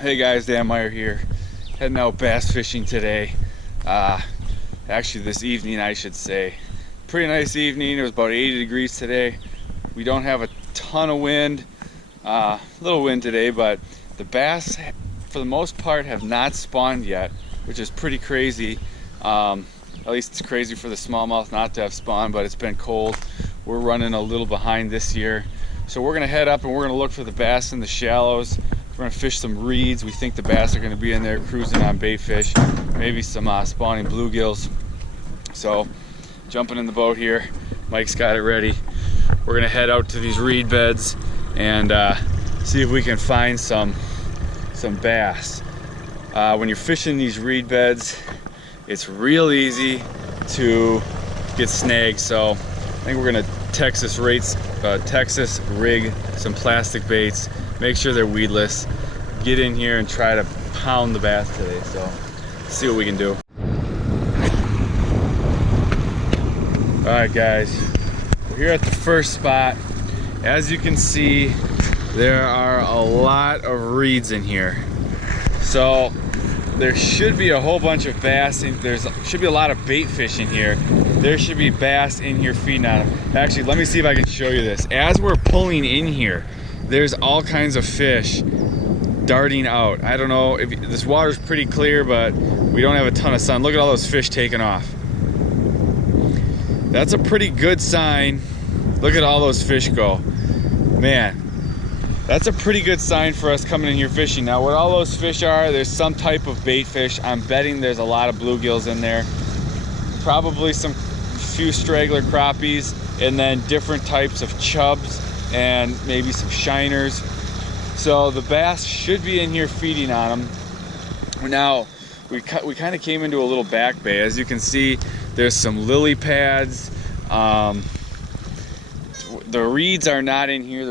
Hey guys, Dan Meyer here. Heading out bass fishing today. Actually this evening I should say. Pretty nice evening. It was about 80 degrees today. We don't have a ton of wind. Little wind today, but the bass for the most part have not spawned yet, which is pretty crazy. At least it's crazy for the smallmouth not to have spawned, but it's been cold. We're running a little behind this year. So we're gonna head up and we're gonna look for the bass in the shallows. We're gonna fish some reeds. We think the bass are gonna be in there cruising on bait fish, maybe some spawning bluegills. So jumping in the boat here, Mike's got it ready. We're gonna head out to these reed beds and see if we can find some bass. When you're fishing these reed beds, it's real easy to get snagged. So I think we're gonna Texas rig some plastic baits, make sure they're weedless, get in here and try to pound the bass today. So let's see what we can do. All right guys, we're here at the first spot. As you can see, there are a lot of reeds in here. So there should be a whole bunch of bass there should be a lot of bait fish in here. There should be bass in here feeding on them. Actually, let me see if I can show you this. As we're pulling in here, there's all kinds of fish darting out. I don't know if this water's pretty clear, but we don't have a ton of sun. Look at all those fish taking off. That's a pretty good sign. Look at all those fish go. Man, that's a pretty good sign for us coming in here fishing. Now what all those fish are, there's some type of bait fish. I'm betting there's a lot of bluegills in there. Probably some few straggler crappies, and then different types of chubs and maybe some shiners. So the bass should be in here feeding on them. Now we kind of came into a little back bay. As you can see, there's some lily pads. The reeds are not in here.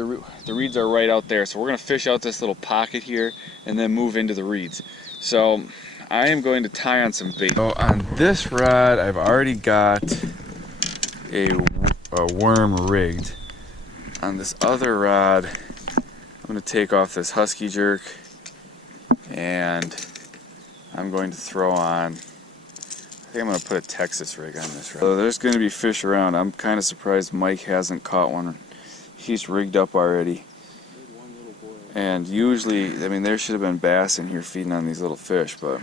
The reeds are right out there. So we're gonna fish out this little pocket here and then move into the reeds. So I am going to tie on some bait. So on this rod, I've already got a worm rigged. On this other rod, I'm gonna take off this husky jerk and I'm going to throw on, I think I'm gonna put a Texas rig on this rod. So there's gonna be fish around. I'm kind of surprised Mike hasn't caught one. He's rigged up already. And usually, I mean, there should have been bass in here feeding on these little fish, but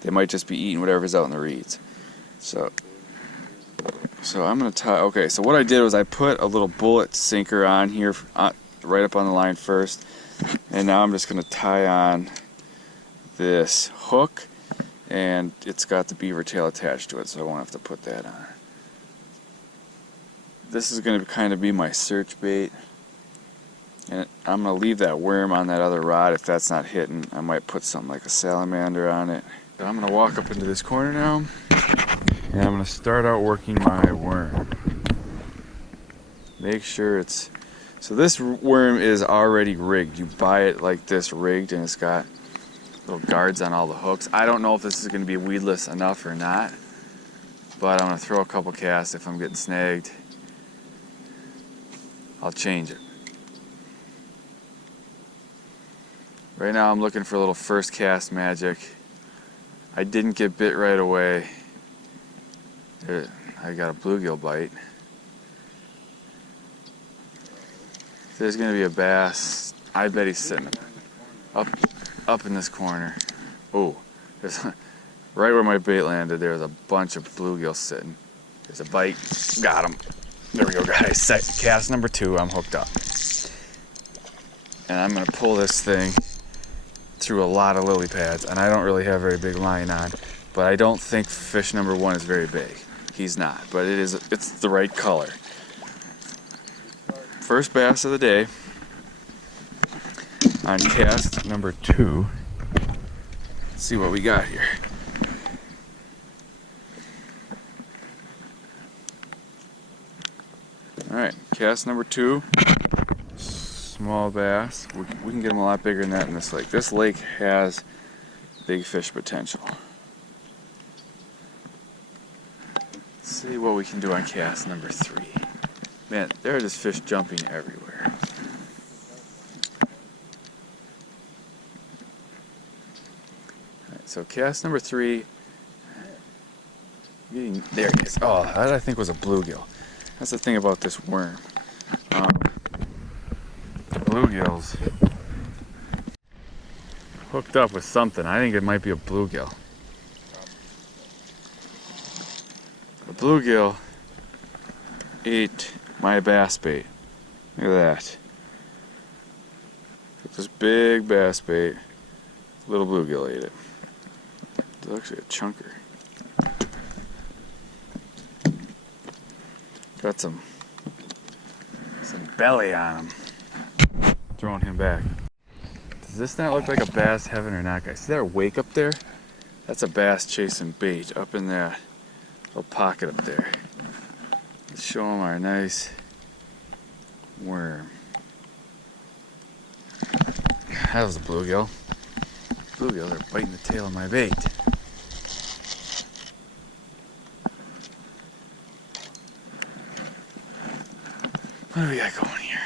they might just be eating whatever's out in the reeds. So I'm gonna tie. Okay, so what I did was I put a little bullet sinker on here, right up on the line first, and now I'm just gonna tie on this hook, and it's got the beaver tail attached to it, so I won't have to put that on. This is gonna kind of be my search bait. And I'm going to leave that worm on that other rod. If that's not hitting, I might put something like a salamander on it. But I'm going to walk up into this corner now, and I'm going to start out working my worm. Make sure it's... So this worm is already rigged. You buy it like this rigged, and it's got little guards on all the hooks. I don't know if this is going to be weedless enough or not, but I'm going to throw a couple casts. If I'm getting snagged, I'll change it. Right now I'm looking for a little first cast magic. I didn't get bit right away. I got a bluegill bite. If there's gonna be a bass, I bet he's sitting up in this corner. Oh, right where my bait landed, there's a bunch of bluegills sitting. There's a bite, got him. There we go guys, cast number 2, I'm hooked up. And I'm gonna pull this thing through a lot of lily pads, and I don't really have very big line on, but I don't think fish number 1 is very big. He's not, but it's the right color. First bass of the day on cast number 2. Let's see what we got here. All right, cast number 2. Small bass. We can get them a lot bigger than that in this lake. This lake has big fish potential. Let's see what we can do on cast number 3. Man, there are just fish jumping everywhere. so cast number 3. There he is. Oh, that I think was a bluegill. That's the thing about this worm. The bluegills hooked up with something. I think it might be a bluegill. A bluegill ate my bass bait. Look at that. This big bass bait. Little bluegill ate it. It's actually a chunker. Got some belly on him. Throwing him back. Does this not look like a bass heaven or not, guys? See that wake up there? That's a bass chasing bait up in that little pocket up there. Let's show them our nice worm. That was a bluegill. Bluegills are biting the tail of my bait. What do we got going here?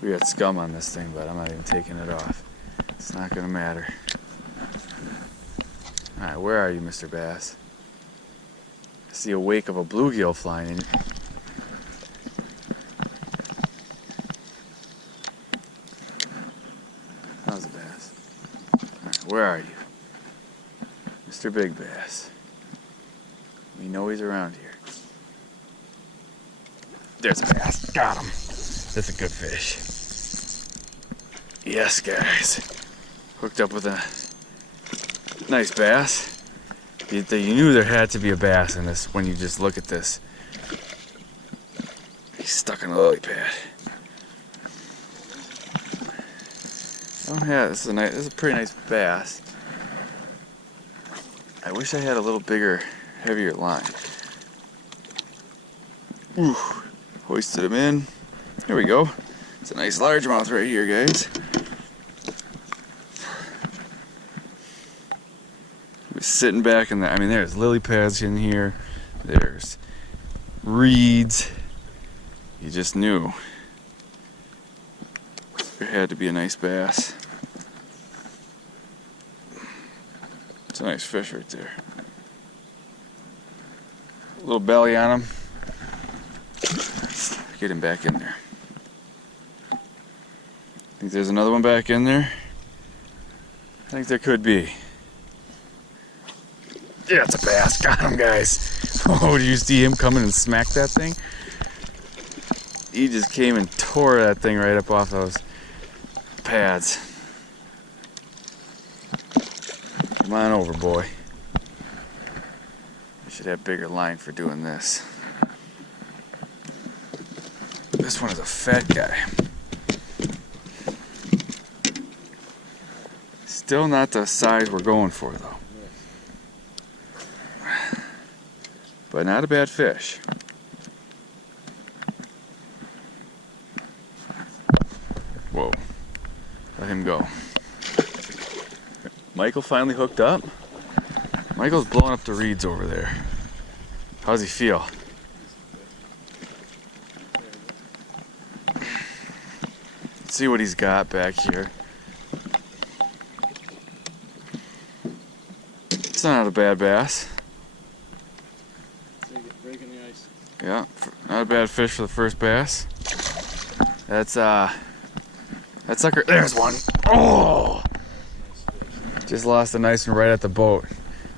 We got scum on this thing, but I'm not even taking it off. It's not gonna matter. Alright, where are you, Mr. Bass? I see a wake of a bluegill flying in. How's the bass? Alright, where are you? Mr. Big Bass. We know he's around here. There's a bass. Got him. That's a good fish. Yes, guys. Hooked up with a nice bass. You knew there had to be a bass in this when you just look at this. He's stuck in a lily pad. Oh yeah, this is a pretty nice bass. I wish I had a little bigger, heavier line. Ooh, hoisted him in. Here we go. It's a nice largemouth right here, guys. We're sitting back in the, I mean, there's lily pads in here. There's reeds. You just knew there had to be a nice bass. It's a nice fish right there. A little belly on him. Get him back in there. Think there's another one back in there? I think there could be. Yeah, it's a bass. Got him, guys. Oh, did you see him coming and smack that thing? He just came and tore that thing right up off those pads. Come on over, boy. I should have bigger line for doing this. This one is a fat guy. Still not the size we're going for, though. But not a bad fish. Whoa. Let him go. Michael finally hooked up. Michael's blowing up the reeds over there. How's he feel? Let's see what he's got back here. It's not a bad bass. Breaking the ice. Yeah, not a bad fish for the first bass. That's that sucker. There's one. Oh! Just lost a nice one right at the boat.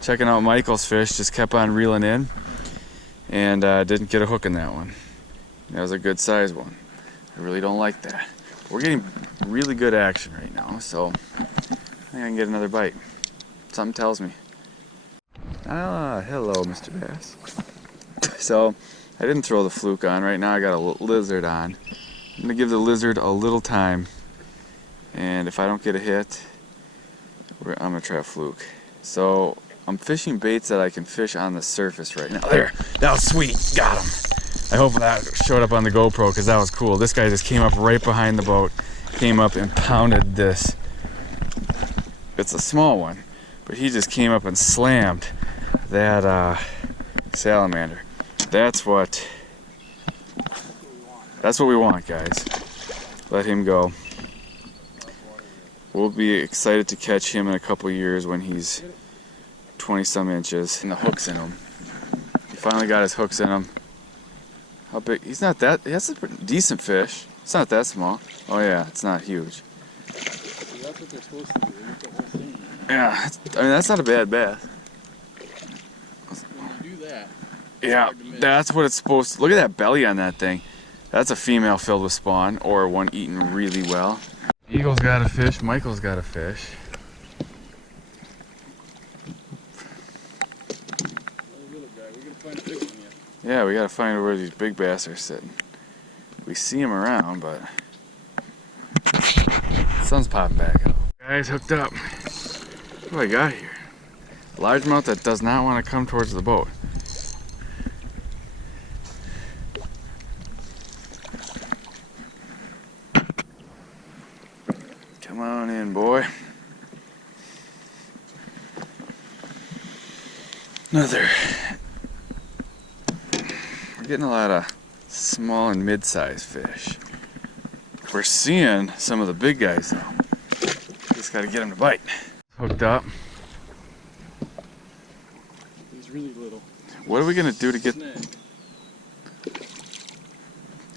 Checking out Michael's fish, just kept on reeling in, and didn't get a hook in that one. That was a good size one. I really don't like that. We're getting really good action right now, so I think I can get another bite. Something tells me. Ah, hello, Mr. Bass. So, I didn't throw the fluke on. Right now I got a lizard on. I'm gonna give the lizard a little time, and if I don't get a hit, I'm gonna try a fluke. So, I'm fishing baits that I can fish on the surface right now. There, that was sweet, got him. I hope that showed up on the GoPro because that was cool. This guy just came up right behind the boat, came up and pounded this. It's a small one, but he just came up and slammed that salamander. That's what we want, guys. Let him go. We'll be excited to catch him in a couple years when he's 20 some inches and the hook's in him. He finally got his hooks in him. How big? He's not that. That's a decent fish. It's not that small. Oh yeah, it's not huge. That's what they're supposed to do. They get the whole thing. Yeah, I mean that's not a bad bass. When you do that, Yeah, that's what it's supposed to. Look at that belly on that thing. That's a female filled with spawn, or one eaten really well. Eagle's got a fish. Michael's got a fish. Little guy, we gotta find a big one yet. Yeah, we gotta find where these big bass are sitting. We see them around, but sun's popping back out. Guys, hooked up. What do I got here? Largemouth that does not want to come towards the boat. Come on in, boy. Another. We're getting a lot of small and mid-sized fish. We're seeing some of the big guys though. Just gotta get them to bite. Hooked up. He's really little. What are we gonna do to get... Snag.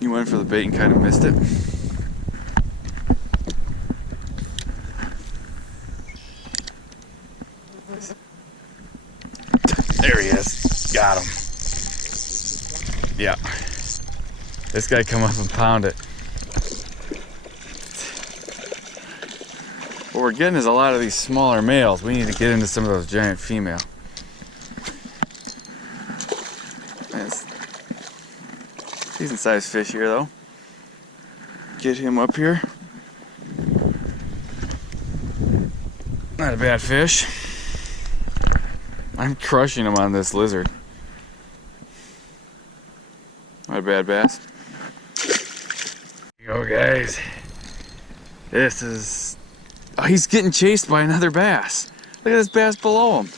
You went for the bait and kind of missed it? There he is. Got him. Yeah. This guy come up and pound it. What we're getting is a lot of these smaller males. We need to get into some of those giant female. Nice. Decent sized fish here though. Get him up here. Not a bad fish. I'm crushing him on this lizard. Not a bad bass. Here we go, guys. This is... Oh, he's getting chased by another bass. Look at this bass below him.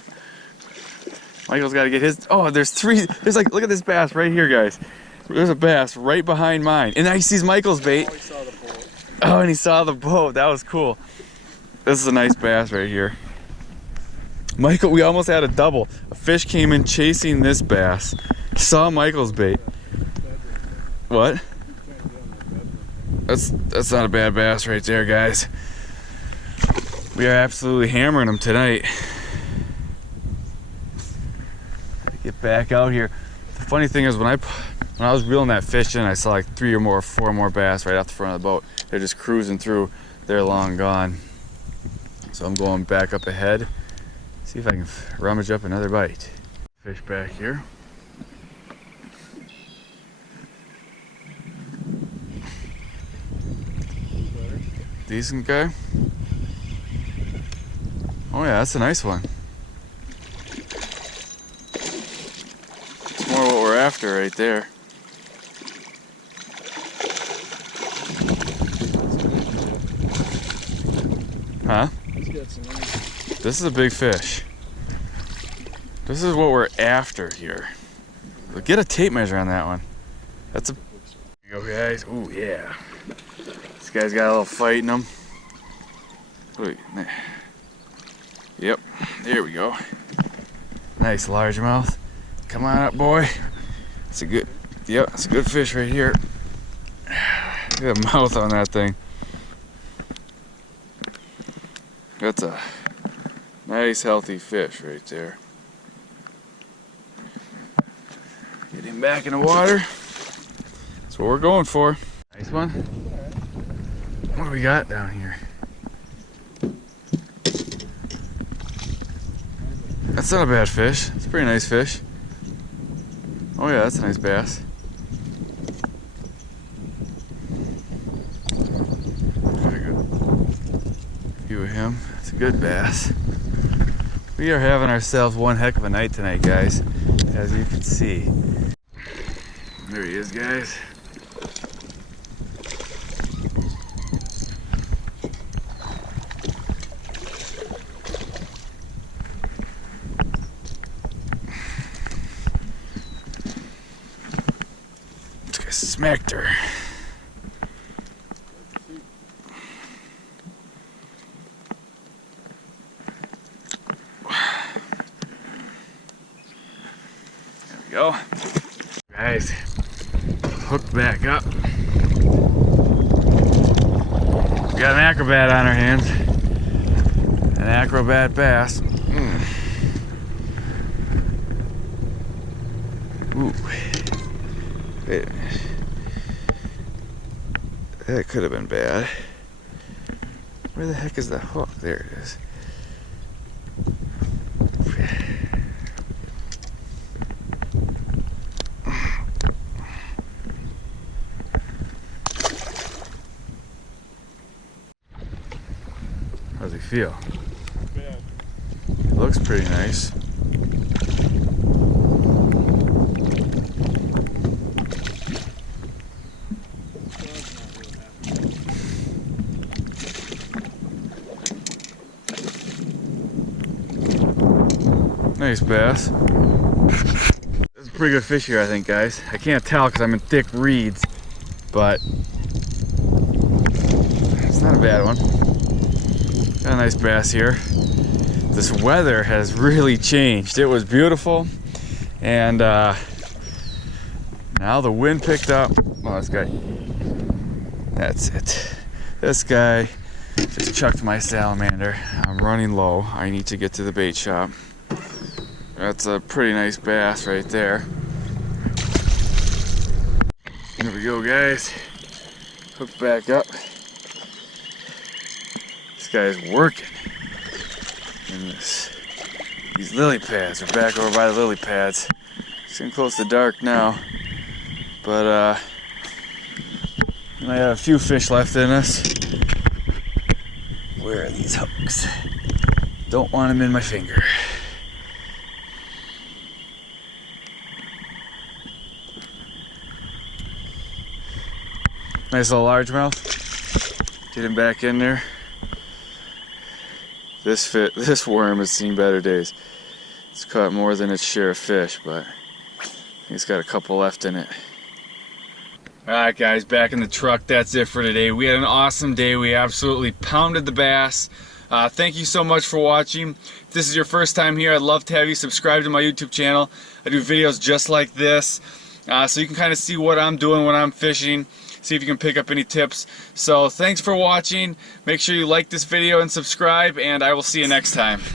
Michael's got to get his... Oh, there's three... There's like... Look at this bass right here, guys. There's a bass right behind mine. And now he sees Michael's bait. Oh, he saw the boat. Oh, and he saw the boat. That was cool. This is a nice bass right here. Michael, we almost had a double. A fish came in chasing this bass. Saw Michael's bait. What? That's not a bad bass right there, guys. We are absolutely hammering them tonight. Get back out here. The funny thing is when I was reeling that fish in, I saw like 3 or 4 more bass right off the front of the boat. They're just cruising through. They're long gone. So I'm going back up ahead. See if I can rummage up another bite. Fish back here. Decent guy. Oh yeah, that's a nice one. It's more what we're after right there. Huh? This is a big fish. This is what we're after here. But get a tape measure on that one. That's a... Here you go, guys. Ooh, yeah. This guy's got a little fight in him. Wait, yep, there we go. Nice largemouth. Come on up, boy. It's a good... Yep, it's a good fish right here. Look at the mouth on that thing. That's a nice healthy fish right there. Get him back in the water. That's what we're going for. Nice one. What do we got down here? That's not a bad fish. It's a pretty nice fish. Oh yeah, that's a nice bass. View of him. It's a good bass. We are having ourselves one heck of a night tonight, guys, as you can see. There he is, guys. Smacked her. hooked back up. We got an acrobat on our hands. An acrobat bass. Ooh. Wait a minute. That could have been bad. Where the heck is the hook? There it is. How does he feel? Bad. It looks pretty nice. Nice bass. This is a pretty good fish here, I think, guys. I can't tell because I'm in thick reeds, but it's not a bad one. Got a nice bass here. This weather has really changed. It was beautiful, and now the wind picked up. Oh, this guy. That's it. This guy just chucked my salamander. I'm running low. I need to get to the bait shop. That's a pretty nice bass right there. Here we go, guys. Hook back up. This guy's working. And these lily pads are back over by the lily pads. It's getting close to dark now, but we might have a few fish left in us. Where are these hooks? Don't want them in my finger. Nice little largemouth. Get him back in there. This worm has seen better days. It's caught more than its share of fish, but it's got a couple left in it. Alright guys, back in the truck. That's it for today. We had an awesome day. We absolutely pounded the bass. Thank you so much for watching. If this is your first time here, I'd love to have you subscribe to my YouTube channel. I do videos just like this, so you can kind of see what I'm doing when I'm fishing. See if you can pick up any tips. So thanks for watching. Make sure you like this video and subscribe, and I will see you next time.